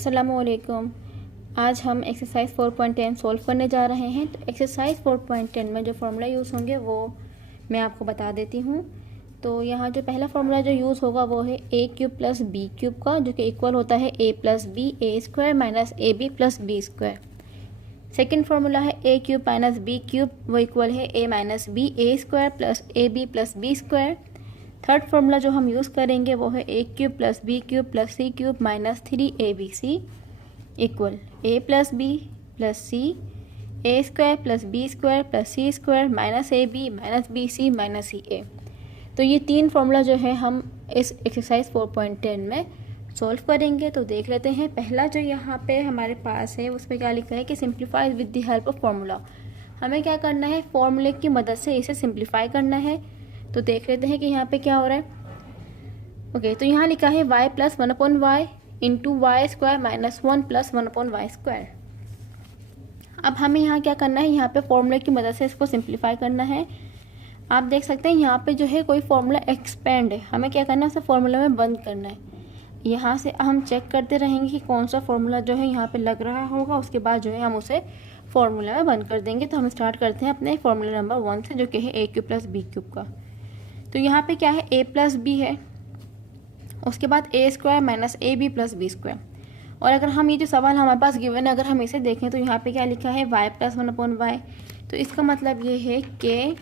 अस्सलामुअलैकुम। आज हम एक्सरसाइज 4.10 सॉल्व करने जा रहे हैं। तो एक्सरसाइज 4.10 में जो फार्मूला यूज़ होंगे वो मैं आपको बता देती हूँ। तो यहाँ जो पहला फार्मूला जो यूज़ होगा वो है A cube plus B cube का, जो कि इक्वल होता है A plus B A square minus A B plus B square. Second formula है A cube minus B cube, वो इक्वल है A minus B A square plus A B plus B square. Third formula जो हम use करेंगे वो है A cube plus B cube plus C cube minus 3abc equal A plus B plus C A square plus B square plus C square minus A B minus B C minus C A. तो ये तीन formula जो है हम इस exercise 4.10 में solve करेंगे। तो देख लेते हैं। पहला जो यहाँ पे हमारे पास है उस पर क्या लिखा है कि simplify with the help of formula. हमें क्या करना है, फॉर्मूले की मदद से इसे सिंप्लीफाई करना है। तो देख लेते हैं कि यहाँ पे क्या हो रहा है। ओके, तो यहाँ लिखा है y plus 1/y into Y square minus 1 plus 1/y square. अब हमें यहाँ क्या करना है, यहाँ पे फॉर्मूले की मदद से इसको सिंप्लीफाई करना है। आप देख सकते हैं यहाँ पे जो है कोई फॉर्मूला एक्सपेंड है, हमें क्या करना है, उसे फॉर्मूला में बंद करना है। यहाँ से हम चेक करते रहेंगे कि कौन सा फॉर्मूला जो है यहाँ पे लग रहा होगा, उसके बाद जो है हम उसे फॉर्मूला में बंद कर देंगे। तो हम स्टार्ट करते हैं अपने फॉर्मूला नंबर 1 से, जो कि है A cube plus B cube का। तो यहाँ पे क्या है, a प्लस बी है, उसके बाद A square minus A B plus B square. और अगर हम ये जो सवाल हमारे पास गिवन है, अगर हम इसे देखें तो यहाँ पे क्या लिखा है y प्लस 1/y। तो इसका मतलब ये है कि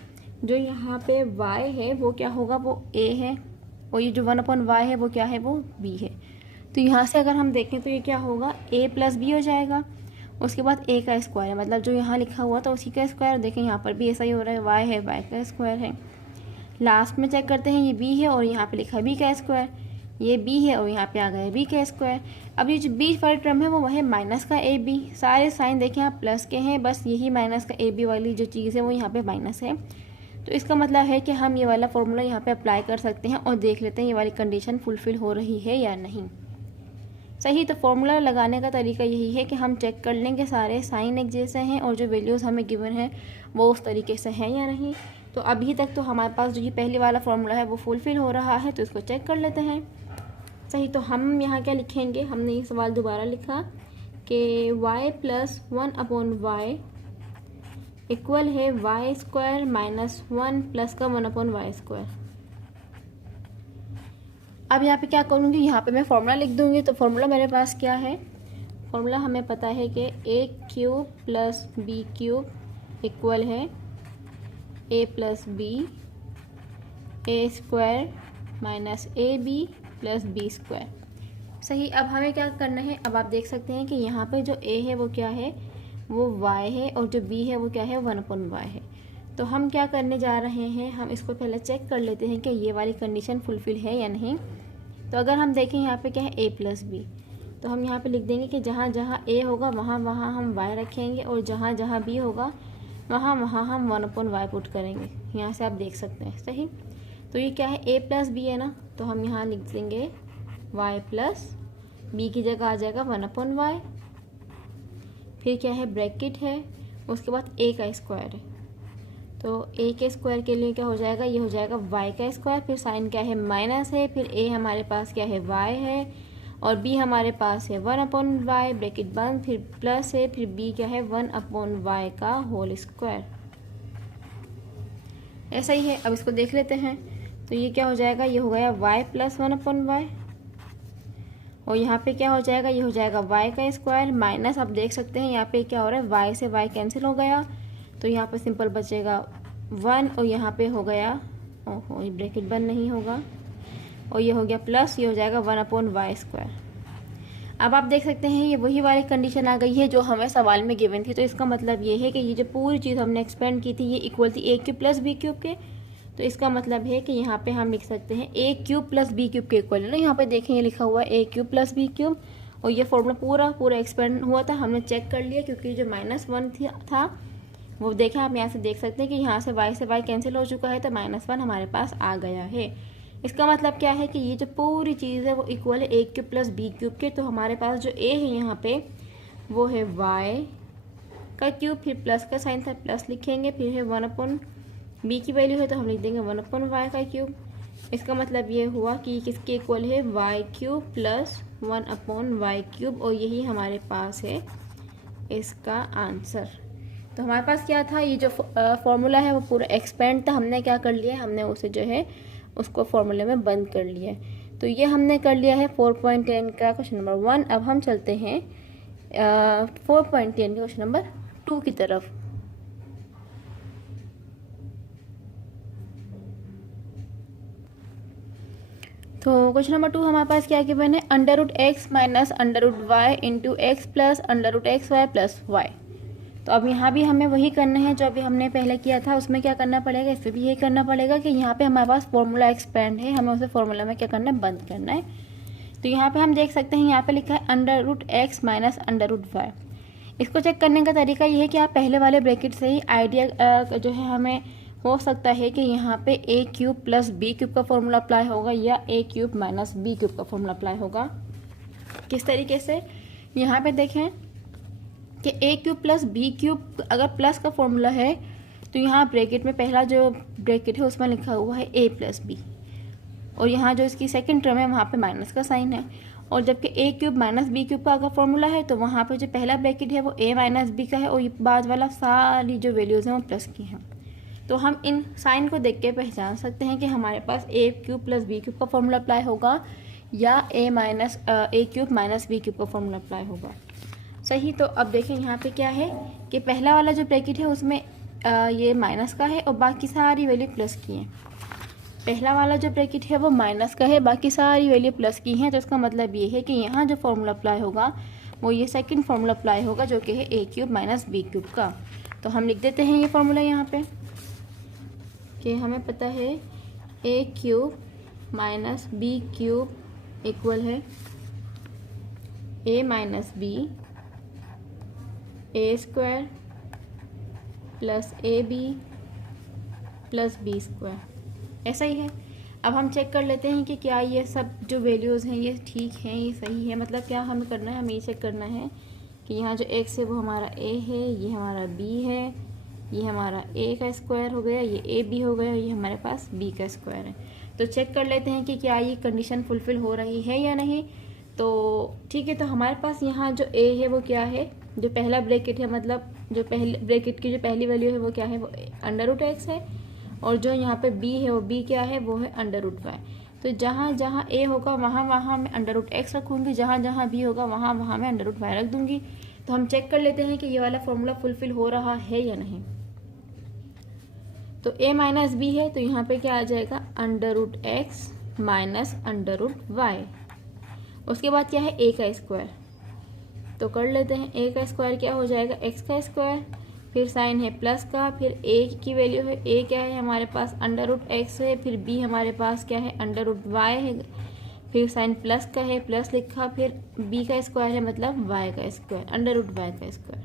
जो यहाँ पे y है वो क्या होगा, वो a है, और ये जो 1/y है वो क्या है, वो b है। तो यहाँ से अगर हम देखें तो ये क्या होगा, a प्लस बी हो जाएगा। उसके बाद a का स्क्वायर है, मतलब जो यहाँ लिखा हुआ था उसी का स्क्वायर। देखें यहाँ पर भी ऐसा ही हो रहा है, y है, y का स्क्वायर है। लास्ट में चेक करते हैं, ये b है और यहाँ पे लिखा है b का स्क्वायर, ये b है और यहाँ पे आ गया b का स्क्वायर। अब ये जो b वाली टर्म है वो है माइनस का ए बी। सारे साइन देखें आप प्लस के हैं, बस यही माइनस का ए बी वाली जो चीज़ है वो यहाँ पे माइनस है। तो इसका मतलब है कि हम ये वाला फॉर्मूला यहाँ पे अप्लाई कर सकते हैं और देख लेते हैं ये वाली कंडीशन फुलफिल हो रही है या नहीं। सही, तो फॉर्मूला लगाने का तरीका यही है कि हम चेक कर लेंगे सारे साइन एक जैसे हैं और जो वैल्यूज़ हमें गिवन है वो उस तरीके से हैं या नहीं। तो अभी तक तो हमारे पास जो ये पहले वाला फॉर्मूला है वो फुलफिल हो रहा है, तो इसको चेक कर लेते हैं। सही, तो हम यहाँ क्या लिखेंगे, हमने ये सवाल दोबारा लिखा कि y प्लस 1/y इक्वल है वाई स्क्वायर माइनस 1 प्लस का 1/y स्क्वायर। अब यहाँ पे क्या करूँगी, यहाँ पे मैं फॉर्मूला लिख दूँगी। तो फॉर्मूला मेरे पास क्या है, फॉर्मूला हमें पता है कि A cube plus B cube equal है A plus B A square minus A B plus B square. सही, अब हमें क्या करना है, अब आप देख सकते हैं कि यहाँ पे जो a है वो क्या है, वो y है, और जो b है वो क्या है, 1/y है। तो हम क्या करने जा रहे हैं, हम इसको पहले चेक कर लेते हैं कि ये वाली कंडीशन फुलफिल है या नहीं। तो अगर हम देखें यहाँ पे क्या है a प्लस बी, तो हम यहाँ पे लिख देंगे कि जहाँ जहाँ a होगा वहाँ वहाँ हम y रखेंगे, और जहाँ जहाँ b होगा वहाँ वहाँ हम 1/y पुट करेंगे। यहाँ से आप देख सकते हैं। सही, तो ये क्या है, a प्लस बी है ना, तो हम यहाँ लिख देंगे y प्लस बी की जगह आ जाएगा 1/y। फिर क्या है, ब्रैकेट है, उसके बाद a का स्क्वायर है। तो a के स्क्वायर के लिए क्या हो जाएगा, ये हो जाएगा y का स्क्वायर। फिर साइन क्या है, माइनस है, फिर a हमारे पास क्या है, y है, और b हमारे पास है 1/y, ब्रैकेट बंद, फिर प्लस है, फिर b क्या है, 1/y का होल स्क्वायर। ऐसा ही है। अब इसको देख लेते हैं। तो ये क्या हो जाएगा, ये हो गया y प्लस 1/y, और यहाँ पे क्या हो जाएगा, ये हो जाएगा y का स्क्वायर माइनस, आप देख सकते हैं यहाँ पे क्या हो रहा है, y से y कैंसिल हो गया, तो यहाँ पे सिंपल बचेगा 1, और यहाँ पे हो गया, ओहो ये ब्रैकेट बंद नहीं होगा, और ये हो गया प्लस, ये हो जाएगा 1/y स्क्वायर। अब आप देख सकते हैं ये वही वाली कंडीशन आ गई है जो हमें सवाल में गिवन थी। तो इसका मतलब ये है कि ये जो पूरी चीज़ हमने एक्सपेंड की थी ये इक्वल थी ए क्यूब प्लस बी क्यूब के। तो इसका मतलब है कि यहाँ पे हम लिख सकते हैं ए क्यूब प्लस बी क्यूब के इक्वल है ना। यहाँ पे देखें ये लिखा हुआ है A cube plus B cube, और ये फॉर्मूला पूरा एक्सपेंड हुआ था, हमने चेक कर लिया क्योंकि जो -1 था वो देखें आप यहाँ से देख सकते हैं कि यहाँ से y कैंसिल हो चुका है, तो -1 हमारे पास आ गया है। इसका मतलब क्या है कि ये जो पूरी चीज़ है वो इक्वल है A cube plus B cube के। तो हमारे पास जो a है यहाँ पे वो है y का क्यूब, फिर प्लस का साइन था प्लस लिखेंगे, फिर है 1/b की वैल्यू है तो हम लिख देंगे 1/y का क्यूब, इसका मतलब ये हुआ कि किसके इक्वल है, वाई क्यूब प्लस 1/y³, और यही हमारे पास है इसका आंसर। तो हमारे पास क्या था, ये जो फॉर्मूला है वो पूरा एक्सपेंड था, हमने क्या कर लिया, हमने उसे जो है उसको फॉर्मूले में बंद कर लिया। तो ये हमने कर लिया है 4.10 का क्वेश्चन नंबर 1। अब हम चलते हैं 4.10 के क्वेश्चन नंबर 2 की तरफ। तो क्वेश्चन नंबर 2 हमारे पास क्या गिवन है, √x minus √y into X plus √xy plus Y. तो अब यहाँ भी हमें वही करना है जो अभी हमने पहले किया था, उसमें क्या करना पड़ेगा, इससे भी यही करना पड़ेगा कि यहाँ पे हमारे पास फॉर्मूला एक्सपेंड है, हमें उसे फॉर्मूला में क्या करना है, बंद करना है। तो यहाँ पे हम देख सकते हैं, यहाँ पे लिखा है √x माइनस √y। इसको चेक करने का तरीका ये है कि आप पहले वाले ब्रैकेट से ही आइडिया जो है हमें हो सकता है कि यहाँ पे a³ प्लस b³ का फॉर्मूला अप्लाई होगा या a³ माइनस b³ का फॉर्मूला अप्लाई होगा। किस तरीके से, यहाँ पे देखें कि a³ प्लस b³ अगर प्लस का फॉर्मूला है तो यहाँ ब्रैकेट में पहला जो ब्रैकेट है उसमें लिखा हुआ है a प्लस b, और यहाँ जो इसकी सेकंड टर्म है वहाँ पे माइनस का साइन है। और जबकि a³ माइनस b³ का अगर फॉर्मूला है तो वहाँ पे जो पहला ब्रैकेट है वो a माइनस b का है, और ये बाद वाला सारी जो वैल्यूज़ हैं वो प्लस की हैं। तो हम इन साइन को देख के पहचान सकते हैं कि हमारे पास a³ प्लस b³ का फॉर्मूला अप्लाई होगा या a³ माइनस b³ का फॉर्मूला अप्लाई होगा। सही। तो अब देखें यहाँ पे क्या है कि पहला वाला जो ब्रैकेट है उसमें ये माइनस का है और बाकी सारी वैल्यू प्लस की हैं। पहला वाला जो ब्रैकेट है वो माइनस का है, बाकी सारी वैल्यू प्लस की हैं। तो इसका मतलब ये है कि यहाँ जो फॉर्मूला अप्लाई होगा वो ये सेकंड फॉर्मूला अप्लाई होगा जो कि है a³ माइनस b³ का। तो हम लिख देते हैं ये फॉर्मूला यहाँ पे कि हमें पता है a³ माइनस b³ इक्वल है a minus b a² plus ab plus b²। ऐसा ही है। अब हम चेक कर लेते हैं कि क्या ये सब जो वैल्यूज़ हैं ये ठीक हैं, ये सही है। मतलब क्या हमें करना है, हमें ये चेक करना है कि यहाँ जो x है वो हमारा a है, ये हमारा b है, ये हमारा a का स्क्वायर हो गया, ये ab हो गया, ये हमारे पास b का स्क्वायर है। तो चेक कर लेते हैं कि क्या ये कंडीशन फुलफ़िल हो रही है या नहीं। तो ठीक है, तो हमारे पास यहाँ जो a है वो क्या है, जो पहला ब्रैकेट है, मतलब जो पहले ब्रैकेट की जो पहली वैल्यू है वो क्या है, वो √x है, और जो यहाँ पे b है वो b क्या है, वो है √y। तो जहाँ जहाँ a होगा वहाँ वहाँ मैं √x रखूँगी, जहाँ जहाँ b होगा वहाँ वहाँ मैं √y रख दूँगी। तो हम चेक कर लेते हैं कि ये वाला फॉर्मूला फुलफ़िल हो रहा है या नहीं। तो a माइनस b है तो यहाँ पे क्या आ जाएगा, √x माइनस √y। उसके बाद क्या है, a का स्क्वायर। तो कर लेते हैं, a का स्क्वायर क्या हो जाएगा, x का स्क्वायर, फिर साइन है प्लस का, फिर a की वैल्यू है, a क्या है हमारे पास √x है, फिर b हमारे पास क्या है √y है, फिर साइन प्लस का है, प्लस लिखा, फिर b का स्क्वायर है मतलब y का स्क्वायर, √y का स्क्वायर।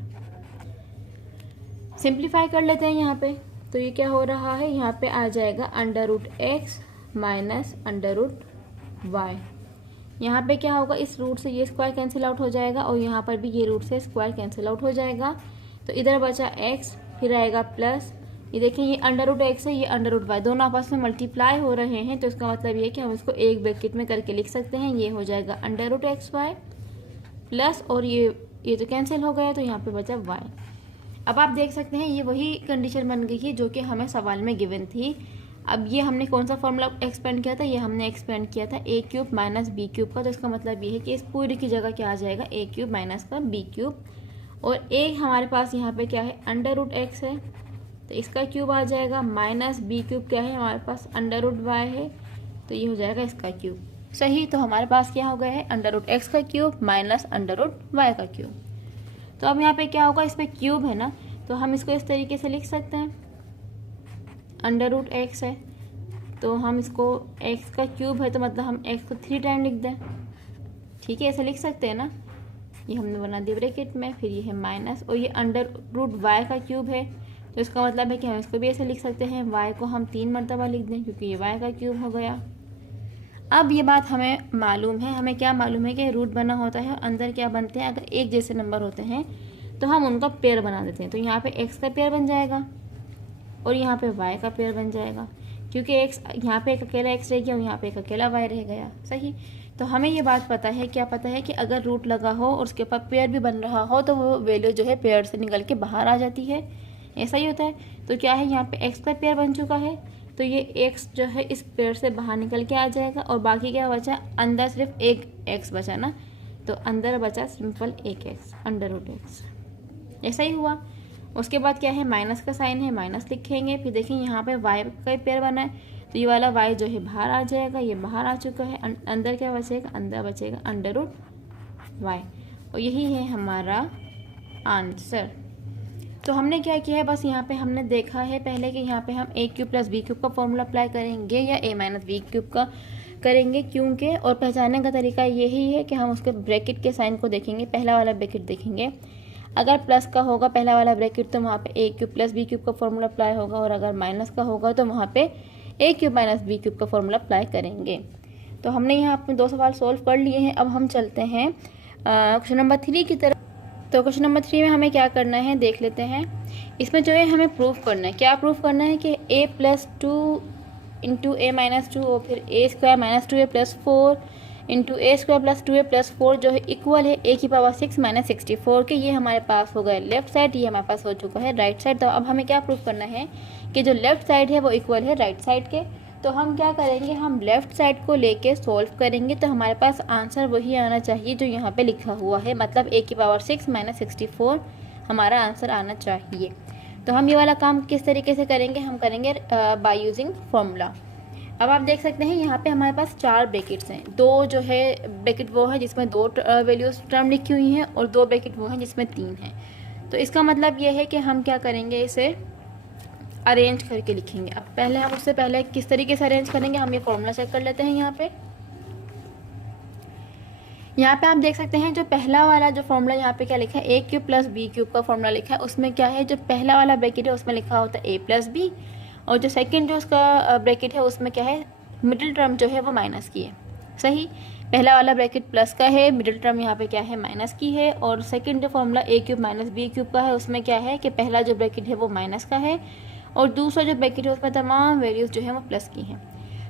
सिंप्लीफाई कर लेते हैं यहाँ पे। तो ये क्या हो रहा है, यहाँ पे आ जाएगा √x माइनस √y। यहाँ पे क्या होगा, इस रूट से ये स्क्वायर कैंसिल आउट हो जाएगा और यहाँ पर भी ये रूट से स्क्वायर कैंसिल आउट हो जाएगा। तो इधर बचा x, फिर आएगा प्लस, ये देखें ये √x है, ये √y, दोनों आपस में मल्टीप्लाई हो रहे हैं। तो इसका मतलब ये कि हम इसको एक ब्रैकेट में करके लिख सकते हैं। ये हो जाएगा √xy प्लस, और ये तो कैंसिल हो गया तो यहाँ पे बचा y। अब आप देख सकते हैं ये वही कंडीशन बन गई है जो कि हमें सवाल में गिवन थी। अब ये हमने कौन सा फॉर्मूला एक्सपेंड किया था, ये हमने एक्सपेंड किया था a³ माइनस b³ का। तो इसका मतलब ये है कि इस पूरी की जगह क्या आ जाएगा, a³ माइनस का b³, और a हमारे पास यहाँ पे क्या है √x है तो इसका क्यूब आ जाएगा, माइनस b³ क्या है हमारे पास √y है तो ये हो जाएगा इसका क्यूब। सही। तो हमारे पास क्या हो गया है √x का क्यूब माइनस √y का क्यूब। तो अब यहाँ पे क्या होगा, इस पर क्यूब है ना, तो हम इसको इस तरीके से लिख सकते हैं, √x है तो हम इसको x का क्यूब है तो मतलब हम x को 3 टाइम लिख दें। ठीक है, ऐसे लिख सकते हैं ना। ये हमने बना दिया ब्रैकेट में, फिर ये है माइनस, और ये √y का क्यूब है तो इसका मतलब है कि हम इसको भी ऐसे लिख सकते हैं, y को हम 3 मरतबा लिख दें क्योंकि ये y का क्यूब हो गया। अब ये बात हमें मालूम है, हमें क्या मालूम है कि रूट बना होता है और अंदर क्या बनते हैं, अगर एक जैसे नंबर होते हैं तो हम उनका पेयर बना देते हैं। तो यहाँ पे x का पेयर बन जाएगा और यहाँ पे y का पेयर बन जाएगा। क्योंकि एक्स यहाँ पे एक अकेला एक्स रह गया और यहाँ पे एक अकेला वाई रह गया। सही, तो हमें ये बात पता है, क्या पता है कि अगर रूट लगा हो और उसके ऊपर पेयर भी बन रहा हो तो वो वैल्यू जो है पेयर से निकल के बाहर आ जाती है। ऐसा ही होता है। तो क्या है, यहाँ पे एक्स का पेयर बन चुका है तो ये एक्स जो है इस पेयर से बाहर निकल के आ जाएगा और बाकी क्या बचा, अंदर सिर्फ एक एक्स बचा ना, तो अंदर बचा सिंपल एक एक्स, अंडर रूट एक्स। ऐसा ही हुआ। उसके बाद क्या है, माइनस का साइन है, माइनस लिखेंगे। फिर देखिए यहाँ पे वाई का पेयर बना है तो ये वाला वाई जो है बाहर आ जाएगा, ये बाहर आ चुका है। अंदर क्या बचेगा, अंदर बचेगा अंडर रूट वाई, और यही है हमारा आंसर। तो हमने क्या किया है, बस यहाँ पे हमने देखा है पहले कि यहाँ पे हम ए क्यूब प्लस बी क्यूब का फॉर्मूला अप्लाई करेंगे या ए माइनस बी क्यूब का करेंगे, क्योंकि और पहचानने का तरीका यही है कि हम उसके ब्रैकेट के साइन को देखेंगे। पहला वाला ब्रैकेट देखेंगे, अगर प्लस का होगा पहला वाला ब्रैकेट तो वहाँ पे ए क्यूब प्लस बी क्यूब का फॉर्मूला अप्लाई होगा, और अगर माइनस का होगा तो वहाँ पे ए क्यूब माइनस बी क्यूब का फॉर्मूला अप्लाई करेंगे। तो हमने यहाँ अपने 2 सवाल सोल्व कर लिए हैं। अब हम चलते हैं क्वेश्चन नंबर 3 की तरफ। तो क्वेश्चन नंबर 3 में हमें क्या करना है देख लेते हैं। इसमें जो है हमें प्रूफ करना है, क्या प्रूफ करना है कि a plus 2 into A minus 2 और फिर A square minus 2a plus 4 into A square plus 2a plus 4 जो है इक्वल है a की पावर 6 माइनस 64 के। ये हमारे पास हो गए लेफ्ट साइड, ये हमारे पास हो चुका है राइट साइड। तो अब हमें क्या प्रूफ करना है कि जो लेफ्ट साइड है वो इक्वल है राइट साइड के। तो हम क्या करेंगे, हम लेफ्ट साइड को लेके सॉल्व करेंगे तो हमारे पास आंसर वही आना चाहिए जो यहाँ पे लिखा हुआ है, मतलब a की पावर 6 माइनस 64 हमारा आंसर आना चाहिए। तो हम ये वाला काम किस तरीके से करेंगे, हम करेंगे बाय यूजिंग फॉर्मूला। अब आप देख सकते हैं यहाँ पे हमारे पास 4 ब्रैकेट्स हैं। 2 जो है ब्रैकेट वो है जिसमें 2 वैल्यूज टर्म लिखी हुई हैं और 2 ब्रैकेट वो हैं जिसमें 3 हैं। तो इसका मतलब ये है कि हम क्या करेंगे, इसे अरेंज करके लिखेंगे। अब पहले हम उससे पहले किस तरीके से अरेंज करेंगे, हम ये फॉर्मूला चेक कर लेते हैं। यहाँ पे आप देख सकते हैं जो पहला वाला जो फॉर्मूला यहाँ पे क्या लिखा है, A cube plus B cube का फॉर्मूला लिखा है। उसमें क्या है, जो पहला वाला ब्रैकेट है उसमें लिखा होता है ए प्लस बी, और जो सेकंड जो उसका ब्रैकेट है उसमें क्या है, मिडिल टर्म जो है वो माइनस की है। सही, पहला वाला ब्रैकेट प्लस का है, मिडिल टर्म यहाँ पे क्या है माइनस की है, और सेकंड जो फॉर्मूला ए क्यूब माइनस बी क्यूब का है उसमें क्या है कि पहला जो ब्रैकेट है वो माइनस का है और दूसरा जो ब्रैकेट है उसमें तमाम वैल्यूज जो है वो प्लस की हैं।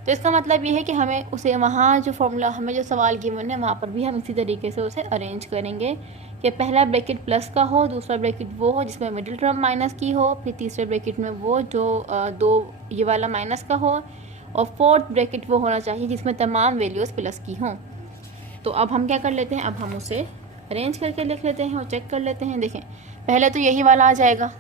तो इसका मतलब ये है कि हमें उसे वहाँ जो फॉर्मूला हमें जो सवाल गिवन है वहाँ पर भी हम इसी तरीके से उसे अरेंज करेंगे कि पहला ब्रैकेट प्लस का हो, दूसरा ब्रैकेट वो हो जिसमें मिडिल टर्म माइनस की हो, फिर तीसरे ब्रैकेट में वो जो 2 ये वाला माइनस का हो, और फोर्थ ब्रैकेट वो होना चाहिए जिसमें तमाम वैल्यूज़ प्लस की हों। तो अब हम क्या कर लेते हैं, अब हम उसे अरेंज करके लिख लेते हैं और चेक कर लेते हैं। देखें पहले तो यही वाला आ जाएगा,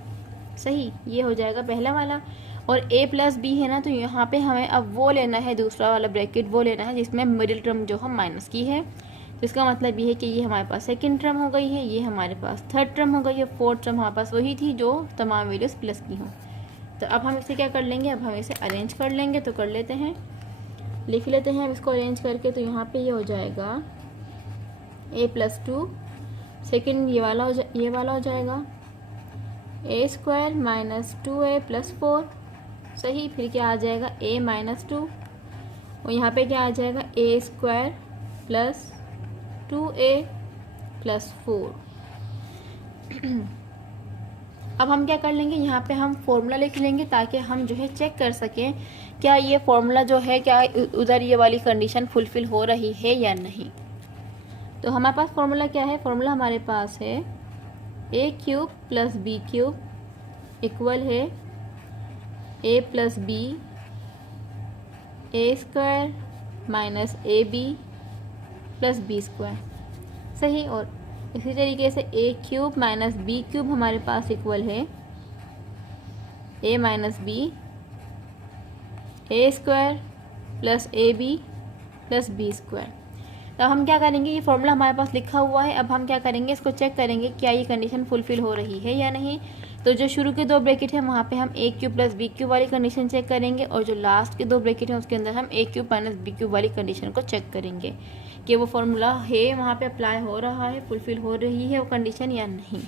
सही, ये हो जाएगा पहला वाला, और a प्लस बी है ना, तो यहाँ पे हमें अब वो लेना है दूसरा वाला ब्रैकेट, वो लेना है जिसमें मिडिल टर्म जो हम माइनस की है। तो इसका मतलब ये है कि ये हमारे पास सेकंड टर्म हो गई है, ये हमारे पास थर्ड टर्म हो गई है, फोर्थ टर्म हमारे पास वही थी जो तमाम वैल्यूज़ प्लस की हों। तो अब हम इसे क्या कर लेंगे, अब हम इसे अरेंज कर लेंगे। तो कर लेते हैं, लिख लेते हैं अब इसको अरेंज करके। तो यहाँ पे ये हो जाएगा a प्लस 2, सेकेंड ये वाला हो जाएगा ए स्क्वायर माइनस 2a प्लस 4, सही। फिर क्या आ जाएगा a माइनस 2, और यहाँ पे क्या आ जाएगा ए स्क्वायर प्लस 2a प्लस 4। अब हम क्या कर लेंगे, यहाँ पे हम फॉर्मूला लिख लेंगे ताकि हम जो है चेक कर सकें क्या ये फॉर्मूला जो है क्या उधर ये वाली कंडीशन फुलफ़िल हो रही है या नहीं। तो हमारे पास फॉर्मूला क्या है, फॉर्मूला हमारे पास है A cube plus B cube equal है A plus B A square minus A B plus B square, सही। और इसी तरीके से A cube minus B cube हमारे पास इक्वल है A minus B A square plus A B plus B square. तो हम क्या करेंगे, ये फॉर्मूला हमारे पास लिखा हुआ है, अब हम क्या करेंगे, इसको चेक करेंगे क्या ये कंडीशन फुलफ़िल हो रही है या नहीं। तो जो शुरू के 2 ब्रैकेट हैं वहाँ पे हम ए क्यूब प्लस बी क्यूब वाली कंडीशन चेक करेंगे, और जो लास्ट के 2 ब्रैकेट हैं उसके अंदर हम ए क्यूब माइनस बी क्यूब वाली कंडीशन को चेक करेंगे कि वो फॉर्मूला है वहाँ पे अप्लाई हो रहा है, फुलफ़िल हो रही है वो कंडीशन या नहीं।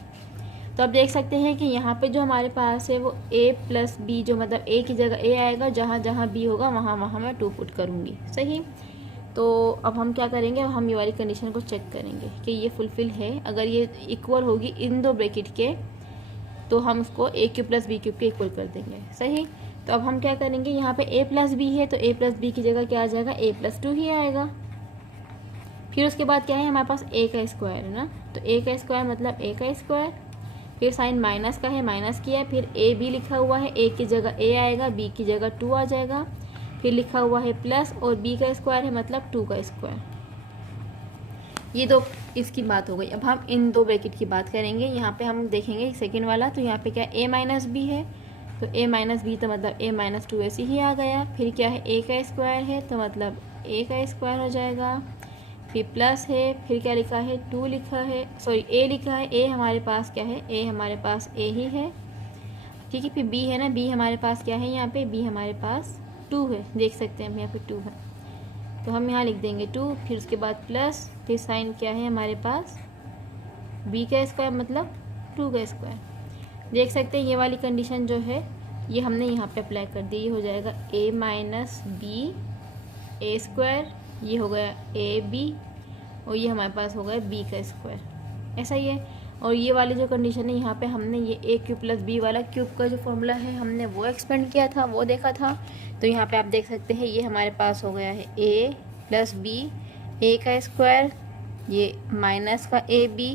तो अब देख सकते हैं कि यहाँ पे जो हमारे पास है वो a प्लस बी, जो मतलब a की जगह a आएगा, जहाँ जहाँ b होगा वहाँ वहाँ मैं 2 पुट करूँगी, सही। तो अब हम क्या करेंगे, हम ये वाली कंडीशन को चेक करेंगे कि ये फुलफ़िल है। अगर ये इक्वल होगी इन 2 ब्रैकेट के तो हम उसको ए क्यूब प्लस बी क्यूब के इक्वल कर देंगे, सही। तो अब हम क्या करेंगे, यहाँ पे a प्लस बी है तो a प्लस बी की जगह क्या आ जाएगा, a प्लस 2 ही आएगा। फिर उसके बाद क्या है हमारे पास a का स्क्वायर है ना, तो a का स्क्वायर मतलब a का स्क्वायर, फिर साइन माइनस का है माइनस किया, फिर a b लिखा हुआ है, a की जगह a आएगा, b की जगह 2 आ जाएगा, फिर लिखा हुआ है प्लस और b का स्क्वायर है मतलब 2 का स्क्वायर। ये दो इसकी बात हो गई। अब हम इन दो ब्रैकेट की बात करेंगे। यहाँ पे हम देखेंगे सेकेंड वाला, तो यहाँ पे क्या a माइनस बी है, तो a माइनस बी तो मतलब a माइनस 2 ऐसे ही आ गया। फिर क्या है a का स्क्वायर है तो मतलब a का स्क्वायर हो जाएगा, फिर प्लस है, फिर क्या लिखा है 2 लिखा है, सॉरी a लिखा है, a हमारे पास क्या है, a हमारे पास a ही है, ठीक है। फिर b है ना, b हमारे पास क्या है, यहाँ पे b हमारे पास 2 है, देख सकते हैं हम यहाँ पे 2 है, तो हम यहाँ लिख देंगे 2, फिर उसके बाद प्लस, फिर साइन क्या है हमारे पास b का स्क्वायर मतलब 2 का स्क्वायर। देख सकते हैं ये वाली कंडीशन जो है ये हमने यहाँ पे अप्लाई कर दी, ये हो जाएगा a minus B A square, ये हो गया ए बी, और ये हमारे पास हो गया b का स्क्वायर, ऐसा ही है। और ये वाली जो कंडीशन है यहाँ पे हमने ये a क्यूब प्लस बी वाला क्यूब का जो फॉर्मूला है हमने वो एक्सपेंड किया था, वो देखा था। तो यहाँ पे आप देख सकते हैं ये हमारे पास हो गया है a प्लस बी, a का स्क्वायर, ये माइनस का ए बी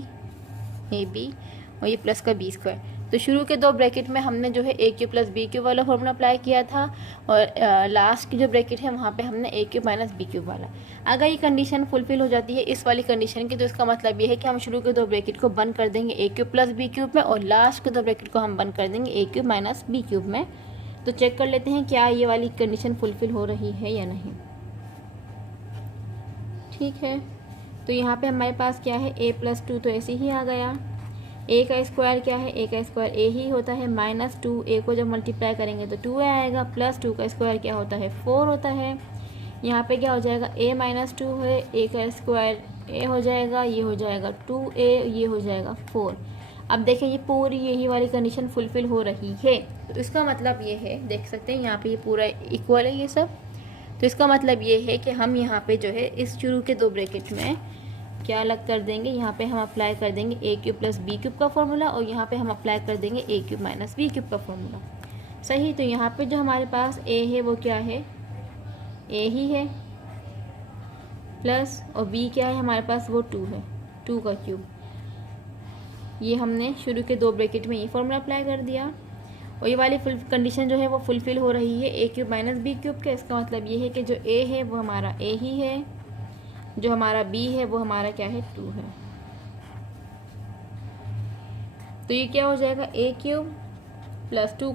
और ये प्लस का b स्क्वायर। तो शुरू के दो ब्रैकेट में हमने जो है a cube plus B cube वाला फॉर्मूला अप्लाई किया था, और लास्ट की जो ब्रैकेट है वहाँ पे हमने a cube minus B cube वाला। अगर ये कंडीशन फुलफिल हो जाती है इस वाली कंडीशन की, तो इसका मतलब ये है कि हम शुरू के दो ब्रैकेट को बंद कर देंगे a cube plus B cube में, और लास्ट के दो ब्रैकेट को हम बंद कर देंगे a cube minus B cube में। तो चेक कर लेते हैं क्या ये वाली कंडीशन फुलफिल हो रही है या नहीं। ठीक है, तो यहाँ पे हमारे पास क्या है a प्लस 2 तो ऐसे ही आ गया, a का स्क्वायर क्या है, a का स्क्वायर a ही होता है, माइनस 2 a को जब मल्टीप्लाई करेंगे तो 2a आएगा, प्लस 2 का स्क्वायर क्या होता है 4 होता है। यहाँ पे क्या हो जाएगा a माइनस 2 है, a का स्क्वायर a हो जाएगा, ये हो जाएगा 2a, ये हो जाएगा 4। अब देखें ये पूरी यही वाली कंडीशन फुलफिल हो रही है, तो इसका मतलब ये है, देख सकते हैं यहाँ पे ये पूरा इक्वल है ये सब। तो इसका मतलब ये है कि हम यहाँ पे जो है इस शुरू के दो ब्रैकेट में क्या अलग कर देंगे, यहाँ पे हम अप्लाई कर देंगे a cube plus B cube का फॉर्मूला, और यहाँ पे हम अप्लाई कर देंगे a cube minus B cube का फॉर्मूला। सही, तो यहाँ पे जो हमारे पास a है वो क्या है, a ही है, प्लस और b क्या है हमारे पास वो 2 है, 2 का क्यूब। ये हमने शुरू के दो ब्रैकेट में ये फॉर्मूला अप्लाई कर दिया, और ये वाली कंडीशन जो है वो फुलफिल हो रही है a cube minus B cube के। इसका मतलब ये है कि जो a है वो हमारा a ही है, जो हमारा b है वो हमारा क्या है 2 है। तो ये क्या हो जाएगा a क्यूब प्लस 2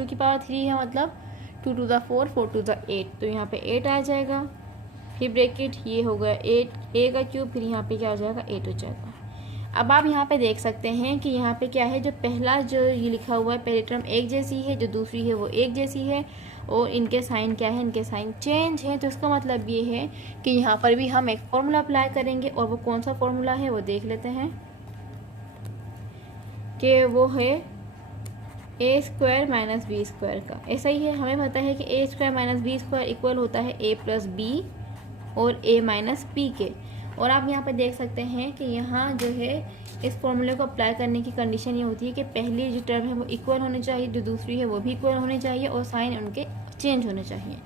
की पावर 3 है, मतलब 2 टू द 4, 4 टू द 8, तो यहाँ पे 8 आ जाएगा। फिर ब्रैकेट ये हो गया 8 a का क्यूब, फिर यहाँ पे क्या हो जाएगा 8 हो जाएगा। अब आप यहाँ पे देख सकते हैं कि यहाँ पे क्या है, जो पहला जो ये लिखा हुआ है पहली टर्म एक जैसी है, जो दूसरी है वो एक जैसी है, और इनके साइन क्या है, इनके साइन चेंज है। तो इसका मतलब ये है कि यहाँ पर भी हम एक फॉर्मूला अप्लाई करेंगे, और वो कौन सा फॉर्मूला है वो देख लेते हैं कि वो है a square minus B square का। ऐसा ही है, हमें पता है कि a square minus B square equal होता है a प्लस बी और a माइनस बी के। और आप यहाँ पे देख सकते हैं कि यहाँ जो है इस फॉर्मूले को अप्लाई करने की कंडीशन ये होती है कि पहली जो टर्म है वो इक्वल होनी चाहिए, जो दूसरी है वो भी इक्वल होनी चाहिए, और साइन उनके चेंज होने चाहिए।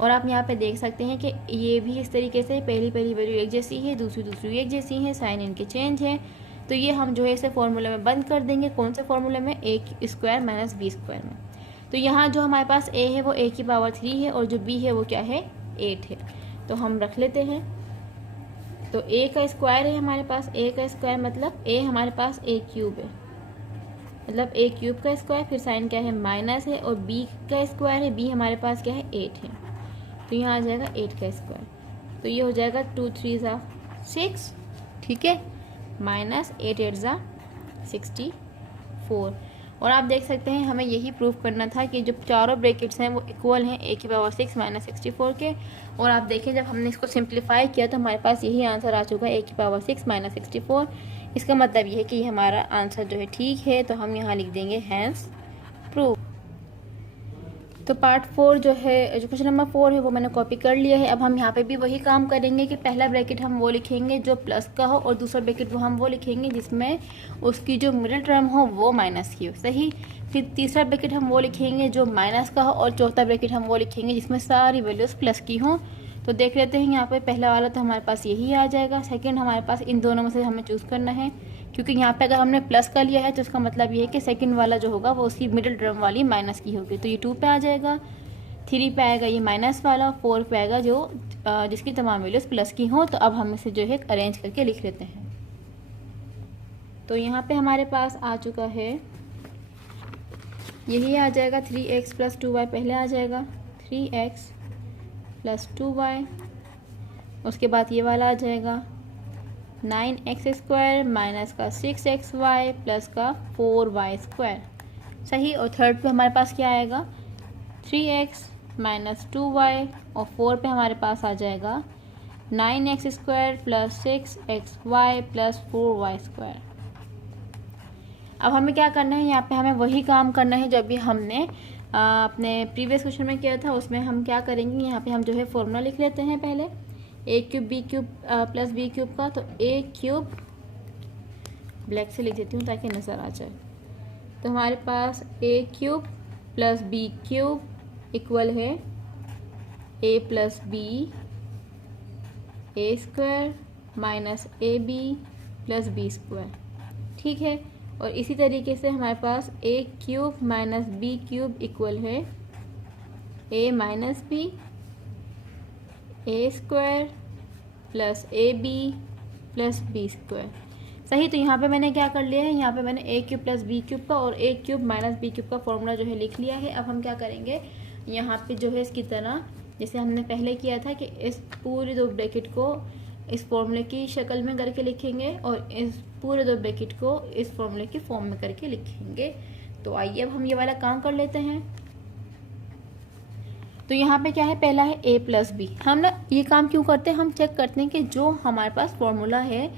और आप यहाँ पे देख सकते हैं कि ये भी इस तरीके से पहली वैल्यू एक जैसी है, दूसरी एक जैसी है, साइन इनके चेंज है। तो ये हम जो है इसे फॉर्मूले में बंद कर देंगे, कौन से फॉर्मूले में, a square minus B square में। तो यहाँ जो हमारे पास a है वो a की पावर 3 है, और जो b है वो क्या है 8 है। तो हम रख लेते हैं, तो a का स्क्वायर है हमारे पास, a का स्क्वायर मतलब a हमारे पास a क्यूब है, मतलब a क्यूब का स्क्वायर, फिर साइन क्या है माइनस है, और b का स्क्वायर है, b हमारे पास क्या है 8 है, तो यहाँ आ जाएगा 8 का स्क्वायर। तो ये हो जाएगा 2 3 ज़ा 6, ठीक है, माइनस 8 8 ज़ा 64। और आप देख सकते हैं हमें यही प्रूफ करना था कि जो चारों ब्रैकेट्स हैं वो इक्वल हैं a की पावर 6 माइनस 64 के। और आप देखें जब हमने इसको सिंप्लीफाई किया तो हमारे पास यही आंसर आ चुका है a की पावर 6 माइनस 64। इसका मतलब ये है कि ये हमारा आंसर जो है ठीक है, तो हम यहाँ लिख देंगे हैंस प्रूफ। तो पार्ट 4 जो है, जो क्वेश्चन नंबर 4 है वो मैंने कॉपी कर लिया है। अब हम यहाँ पे भी वही काम करेंगे कि पहला ब्रैकेट हम वो लिखेंगे जो प्लस का हो, और दूसरा ब्रैकेट वो हम वो लिखेंगे जिसमें उसकी जो मिडिल टर्म हो वो माइनस की हो। सही, फिर तीसरा ब्रैकेट हम वो लिखेंगे जो माइनस का हो, और चौथा ब्रैकेट हम वो लिखेंगे जिसमें सारी वैल्यूज़ प्लस की हों। तो देख लेते हैं यहाँ पे पहला वाला तो हमारे पास यही आ जाएगा। सेकंड हमारे पास इन दोनों में से हमें चूज़ करना है, क्योंकि यहाँ पे अगर हमने प्लस का लिया है तो इसका मतलब ये है कि सेकंड वाला जो होगा वो उसकी मिडिल टर्म वाली माइनस की होगी। तो ये 2 पे आ जाएगा, 3 पे आएगा ये माइनस वाला, 4 पे आएगा जो जिसकी तमाम वैल्यूज़ प्लस की हों। तो अब हम इसे जो है अरेंज करके लिख लेते हैं। तो यहाँ पे हमारे पास आ चुका है, यही आ जाएगा 3x + 2y पहले आ जाएगा, 3x + 2y। उसके बाद ये वाला आ जाएगा 9x² माइनस का 6xy प्लस का 4y²। सही। और थर्ड पे हमारे पास क्या आएगा, 3x - 2y, और 4 पे हमारे पास आ जाएगा 9x² + 6xy प्लस 4y²। अब हमें क्या करना है, यहाँ पे हमें वही काम करना है जो अभी हमने अपने प्रीवियस क्वेश्चन में किया था। उसमें हम क्या करेंगे, यहाँ पे हम जो है फॉर्मूला लिख लेते हैं पहले, a³ b³ + b³ का। तो a³ ब्लैक से लिख देती हूँ ताकि नज़र आ जाए। तो हमारे पास a³ + b³ इक्वल है a + b a² minus ab + b²। ठीक है। और इसी तरीके से हमारे पास a³ - b³ इक्वल है a - b a² + ab + b²। सही। तो यहाँ पे मैंने क्या कर लिया है, यहाँ पे मैंने a³ + b³ का और a³ - b³ का फॉर्मूला जो है लिख लिया है। अब हम क्या करेंगे, यहाँ पे जो है इसकी तरह जैसे हमने पहले किया था कि इस पूरे 2 ब्रैकेट को इस फॉर्मूले की शक्ल में करके लिखेंगे और इस पूरे 2 ब्रैकेट को इस फॉर्मूले की फॉर्म में करके लिखेंगे। तो आइए अब हम ये वाला काम कर लेते हैं। तो यहाँ पे क्या है, पहला है a + b। हम ना ये काम क्यों करते हैं, हम चेक करते हैं कि जो हमारे पास फॉर्मूला है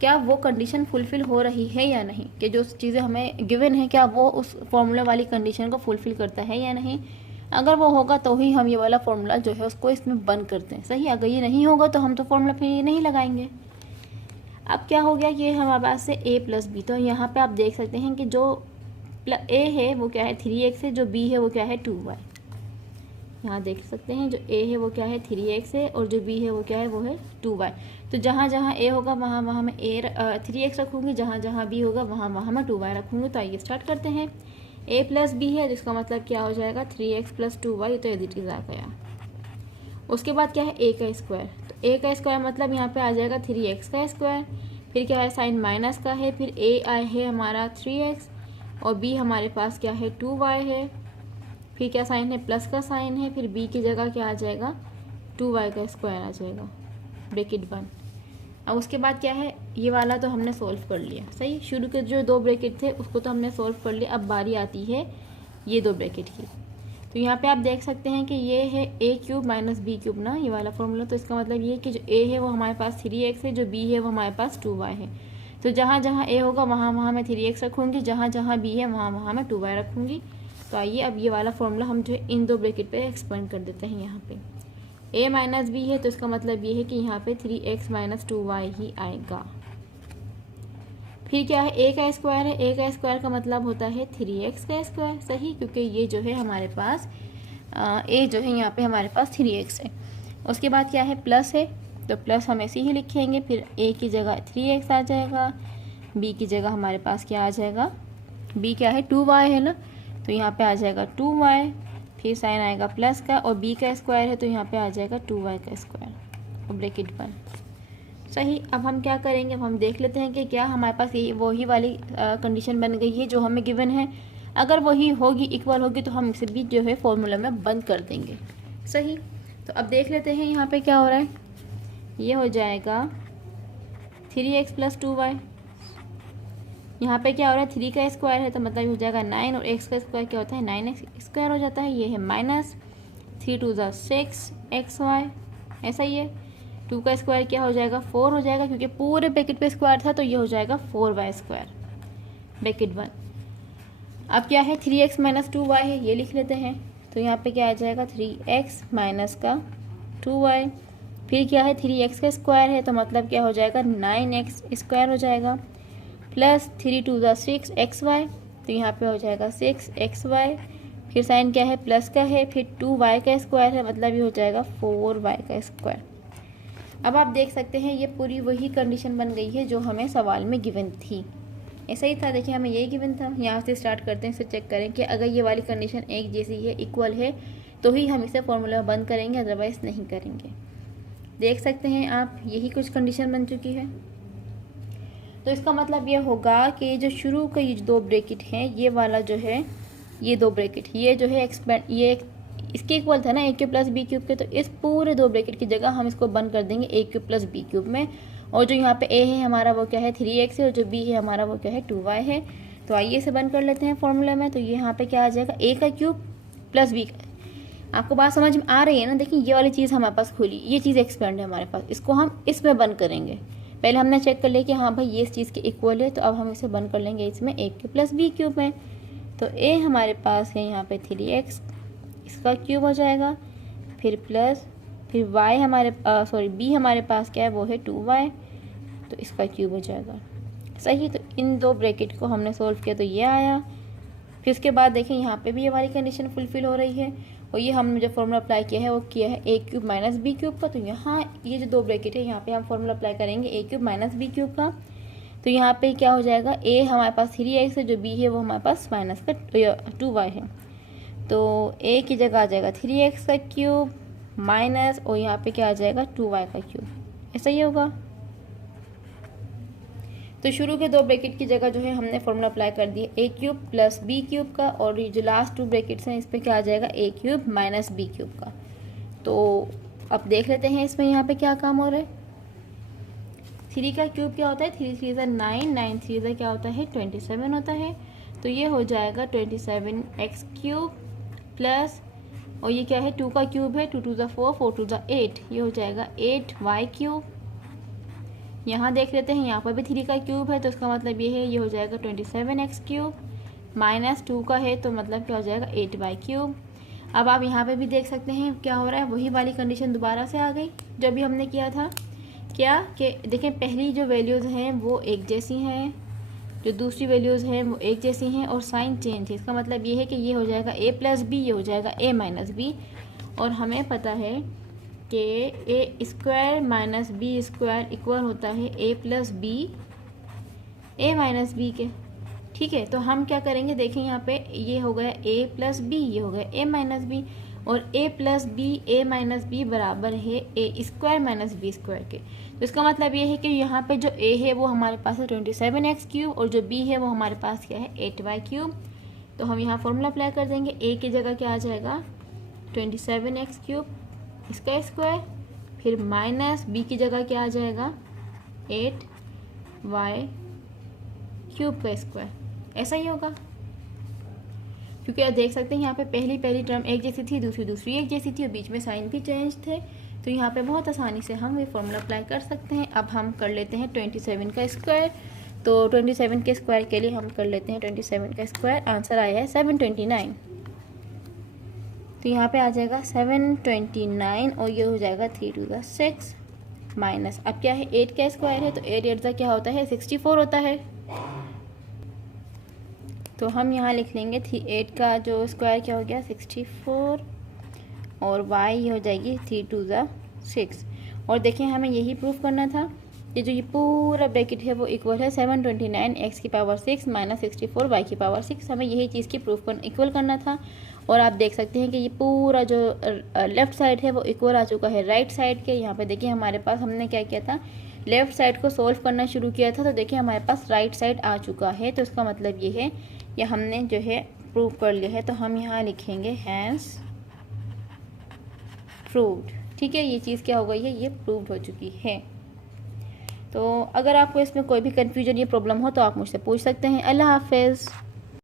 क्या वो कंडीशन फुलफ़िल हो रही है या नहीं, कि जो चीज़ें हमें गिवन है क्या वो उस फॉर्मूला वाली कंडीशन को फुलफ़िल करता है या नहीं। अगर वो होगा तो ही हम ये वाला फॉर्मूला जो है उसको इसमें बंद करते हैं। सही। अगर ये नहीं होगा तो हम तो फॉर्मूला फिर नहीं लगाएंगे। अब क्या हो गया, ये हमारे पास से a + b। तो यहाँ पे आप देख सकते हैं कि जो a है वो क्या है 3x है, जो b है वो क्या है 2y। यहाँ देख सकते हैं जो a है वो क्या है 3x है और जो b है वो क्या है वो है 2y। तो जहाँ जहाँ a होगा वहाँ वहाँ मैं 3x रखूँगी, जहाँ जहाँ b होगा वहाँ वहाँ मैं 2y रखूँगी। तो आइए स्टार्ट करते हैं। a + b है जिसका मतलब क्या हो जाएगा 3x + 2y। तो एज इट इज़ आ गया। उसके बाद क्या है a²। तो a² मतलब यहाँ पे आ जाएगा 3x²। फिर क्या है साइन माइनस का है, फिर a है हमारा 3x और b हमारे पास क्या है 2y है। फिर क्या साइन है, प्लस का साइन है, फिर b की जगह क्या आ जाएगा 2y² आ जाएगा, ब्रैकेट बंद। अब उसके बाद क्या है, ये वाला तो हमने सोल्व कर लिया। सही। शुरू के जो 2 ब्रैकेट थे उसको तो हमने सोल्व कर लिया। अब बारी आती है ये 2 ब्रैकेट की। तो यहाँ पे आप देख सकते हैं कि ये है a³ - b³ ना, ये वाला फॉर्मूला। तो इसका मतलब ये है कि जो a है वो हमारे पास 3x है, जो b है वो हमारे पास 2y है। तो जहाँ जहाँ a होगा वहाँ वहाँ मैं 3x रखूँगी, जहाँ जहाँ b है वहाँ वहाँ मैं 2y रखूँगी। तो आइए अब ये वाला फॉर्मूला हम जो है इन 2 ब्रैकेट पे एक्सपेंड कर देते हैं। यहाँ पे a - b है तो इसका मतलब ये है कि यहाँ पे 3x - 2y ही आएगा। फिर क्या है a² है, a² का मतलब होता है 3x²। सही। क्योंकि ये जो है हमारे पास a जो है यहाँ पे हमारे पास 3x है। उसके बाद क्या है प्लस है, तो प्लस हम ऐसे ही लिखेंगे। फिर a की जगह 3x आ जाएगा, b की जगह हमारे पास क्या आ जाएगा, b क्या है 2y है ना, तो यहाँ पे आ जाएगा 2y। फिर साइन आएगा प्लस का और b² है तो यहाँ पे आ जाएगा 2y² और ब्रैकेट बंद। सही। अब हम क्या करेंगे, अब हम देख लेते हैं कि क्या हमारे पास ये वही वाली कंडीशन बन गई है जो हमें गिवन है। अगर वही होगी, इक्वल होगी, तो हम इसे भी जो है फॉर्मूला में बंद कर देंगे। सही। तो अब देख लेते हैं यहाँ पे क्या हो रहा है। ये हो जाएगा 3x + 2y। यहाँ पे क्या हो रहा है 3 का स्क्वायर है तो मतलब हो जाएगा 9 और x का स्क्वायर क्या होता है 9x² हो जाता है। ये है -3 × 2 = 6xy। ऐसा ही है। 2 का स्क्वायर क्या हो जाएगा 4 हो जाएगा, क्योंकि पूरे ब्रैकेट पे स्क्वायर था तो ये हो जाएगा 4y², ब्रैकेट बंद। अब क्या है 3x - 2y है, ये लिख लेते हैं। तो यहाँ पे क्या आ जाएगा 3x - का 2y। फिर क्या है 3x का स्क्वायर है तो मतलब क्या हो जाएगा 9x² हो जाएगा, प्लस 3 × 2 = 6xy। तो यहाँ पे हो जाएगा 6xy, फिर साइन क्या है प्लस का है, फिर 2y का स्क्वायर है, मतलब ये हो जाएगा 4y का स्क्वायर। अब आप देख सकते हैं ये पूरी वही कंडीशन बन गई है जो हमें सवाल में गिवन थी। ऐसा ही था, देखिए हमें यही गिवन था। यहाँ से स्टार्ट करते हैं, इसे चेक करें कि अगर ये वाली कंडीशन एक जैसी है, इक्वल है, तो ही हम इसे फॉर्मूला बंद करेंगे, अदरवाइज नहीं करेंगे। देख सकते हैं आप, यही कुछ कंडीशन बन चुकी है। तो इसका मतलब ये होगा कि जो शुरू का ये 2 ब्रैकेट हैं, ये वाला जो है, ये 2 ब्रैकेट, ये जो है एक्सपेंड, ये इसके इक्वल था ना a cube plus B cube के, तो इस पूरे 2 ब्रैकेट की जगह हम इसको बंद कर देंगे a cube plus B cube में। और जो यहाँ पे a है हमारा वो क्या है 3x है, और जो b है हमारा वो क्या है 2y है। तो आइए इसे बंद कर लेते हैं फॉर्मूला में। तो ये यहाँ पे क्या आ जाएगा a का क्यूब प्लस b का। आपको बात समझ में आ रही है ना? देखिए ये वाली चीज़ हमारे पास खुली, ये चीज़ एक्सपेंड है हमारे पास, इसको हम इसमें बंद करेंगे। पहले हमने चेक कर लिया कि हाँ भाई ये इस चीज़ के इक्वल है, तो अब हम इसे बंद कर लेंगे इसमें a cube plus B cube में। तो a हमारे पास है यहाँ पे 3x, इसका क्यूब हो जाएगा, फिर प्लस, फिर y हमारे b हमारे पास क्या है वो है 2y, तो इसका क्यूब हो जाएगा। सही, तो इन 2 ब्रैकेट को हमने सोल्व किया तो ये आया। फिर उसके बाद देखें यहाँ पे भी ये हमारी कंडीशन फुलफिल हो रही है, और ये हमने जो फॉर्मूला अप्लाई किया है वो किया है a cube minus B cube का। तो यहाँ ये जो 2 ब्रैकेट है यहाँ पे हम फॉर्मूला अप्लाई करेंगे a cube minus B cube का। तो यहाँ पे क्या हो जाएगा, a हमारे पास 3x है, जो b है वो हमारे पास माइनस का 2y है। तो a की जगह आ जाएगा 3x का क्यूब माइनस, और यहाँ पे क्या आ जाएगा 2y का क्यूब। ऐसा ही होगा। तो शुरू के 2 ब्रैकेट की जगह जो है हमने फॉर्मूला अप्लाई कर दिया a cube plus B cube का, और ये जो लास्ट 2 ब्रैकेट्स हैं इस पर क्या आ जाएगा a cube minus B cube का। तो अब देख लेते हैं इसमें यहाँ पे क्या काम हो रहा है। 3 का क्यूब क्या होता है, 3 3 ज़ा 9, 9 3 ज़ा क्या होता है 27 होता है। तो ये हो जाएगा 27x क्यूब प्लस, और ये क्या है 2 का क्यूब है, 2 2 ज़ा 4, 4 2 ज़ा 8, ये हो जाएगा 8y क्यूब। यहाँ देख लेते हैं, यहाँ पर भी 3 का क्यूब है, तो इसका मतलब ये है, ये हो जाएगा 27x क्यूब माइनस 2 का है, तो मतलब क्या हो जाएगा 8y क्यूब। अब आप यहाँ पे भी देख सकते हैं क्या हो रहा है, वही वाली कंडीशन दोबारा से आ गई जो भी हमने किया था। क्या कि देखें पहली जो वैल्यूज़ हैं वो एक जैसी हैं, जो दूसरी वैल्यूज़ हैं वो एक जैसी हैं, और साइन चेंज है। इसका मतलब ये है कि ये हो जाएगा a प्लस बी, ये हो जाएगा a माइनस बी। और हमें पता है कि a square minus B square equal होता है a plus B a minus B के। ठीक है, तो हम क्या करेंगे, देखें यहाँ पे ये हो गया a प्लस बी, ये हो गया a माइनस बी, और a plus B a minus B बराबर है a square minus B square के। तो इसका मतलब ये है कि यहाँ पे जो a है वो हमारे पास है 27x क्यूब, और जो b है वो हमारे पास क्या है 8y क्यूब। तो हम यहाँ फॉर्मूला अप्लाई कर देंगे, a की जगह क्या आ जाएगा 27x क्यूब इसका स्क्वायर, फिर माइनस b की जगह क्या आ जाएगा 8y क्यूब का स्क्वायर। ऐसा ही होगा, क्योंकि आप देख सकते हैं यहाँ पे पहली टर्म एक जैसी थी, दूसरी एक जैसी थी, और बीच में साइन भी चेंज थे। तो यहाँ पे बहुत आसानी से हम ये फॉर्मूला अप्लाई कर सकते हैं। अब हम कर लेते हैं 27 का स्क्वायर। तो 27 के स्क्वायर के लिए हम कर लेते हैं 27 का स्क्वायर, आंसर आया है 729। तो यहाँ पे आ जाएगा 729, और ये हो जाएगा 3 2 ज़ा 6 माइनस, अब क्या है 8 का स्क्वायर है, तो 8 8 ज़ा क्या होता है 64 होता है। तो हम यहाँ लिख लेंगे 8 का जो स्क्वायर क्या हो गया 64, और y हो जाएगी 3 2 ज़ा 6। और देखिए हमें यही प्रूफ करना था, ये जो ये पूरा ब्रैकेट है वो इक्वल है 729 x की पावर 6 माइनस 64 y की पावर 6। हमें यही चीज़ की प्रूफ इक्वल करना था। और आप देख सकते हैं कि ये पूरा जो लेफ़्ट साइड है वो इक्वल आ चुका है राइट साइड के। यहाँ पे देखिए हमारे पास हमने क्या किया था, लेफ़्ट साइड को सोल्व करना शुरू किया था, तो देखिए हमारे पास राइट साइड आ चुका है। तो इसका मतलब ये है, या हमने जो है प्रूव कर लिया है। तो हम यहाँ लिखेंगे हैंस प्रूव्ड। ठीक है, ये चीज़ क्या हो गई है, ये प्रूव्ड हो चुकी है। तो अगर आपको इसमें कोई भी कन्फ्यूजन या प्रॉब्लम हो तो आप मुझसे पूछ सकते हैं। अल्लाह हाफ़िज़।